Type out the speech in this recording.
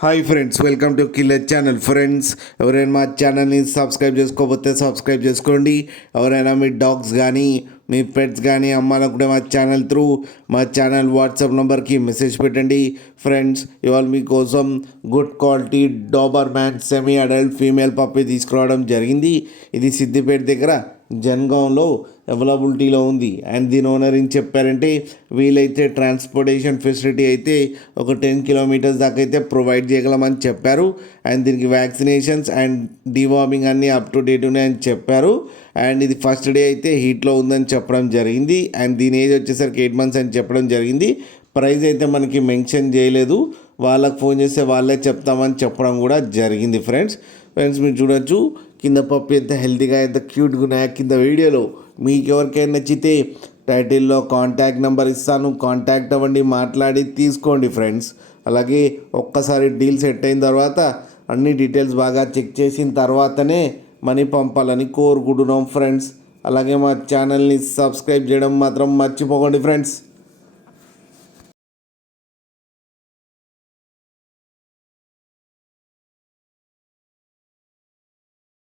Hi friends, welcome to killer channel. Friends, ఎవరైనా మా ఛానల్ని సబ్స్క్రైబ్ చేసుకోకపోతే సబ్స్క్రైబ్ చేసుకోండి. ఎవరైనా మీ డాగ్స్ కానీ మీ పెట్స్ కానీ అమ్మాలనుకుంటే మా ఛానల్ వాట్సాప్ నెంబర్కి మెసేజ్ పెట్టండి. ఫ్రెండ్స్, ఇవాళ మీకోసం good quality Doberman semi adult female puppy తీసుకురావడం జరిగింది. ఇది సిద్దిపేట దగ్గర జన్గాంలో అవైలబిలిటీలో ఉంది. అండ్ దీని ఓనర్ ఏం చెప్పారంటే, వీలైతే ట్రాన్స్పోర్టేషన్ ఫెసిలిటీ అయితే ఒక 10 కిలోమీటర్స్ దాకా అయితే ప్రొవైడ్ చేయగలమని చెప్పారు. అండ్ దీనికి వ్యాక్సినేషన్స్ అండ్ డివార్మింగ్ అన్నీ అప్ టు డేట్ ఉన్నాయని చెప్పారు. అండ్ ఇది ఫస్ట్ డే అయితే హీట్లో ఉందని చెప్పడం జరిగింది. అండ్ దీని ఏజ్ వచ్చేసరికి 8 months అని చెప్పడం జరిగింది. ప్రైస్ అయితే మనకి మెన్షన్ చేయలేదు. వాళ్ళకి ఫోన్ చేస్తే వాళ్ళే చెప్తామని చెప్పడం కూడా జరిగింది. ఫ్రెండ్స్ మీరు చూడొచ్చు కింద పప్పు ఎంత హెల్తీగా ఎంత క్యూట్గా ఉన్నాయో కింద వీడియోలో. మీకు ఎవరికైనా నచ్చితే టైటిల్లో కాంటాక్ట్ నెంబర్ ఇస్తాను, కాంటాక్ట్ అవ్వండి, మాట్లాడి తీసుకోండి ఫ్రెండ్స్. అలాగే ఒక్కసారి డీల్ సెట్ అయిన తర్వాత అన్ని డీటెయిల్స్ బాగా చెక్ చేసిన తర్వాతనే మనీ పంపాలని కోరుకుంటున్నాం ఫ్రెండ్స్. అలాగే మా ఛానల్ని సబ్స్క్రైబ్ చేయడం మాత్రం మర్చిపోకండి ఫ్రెండ్స్.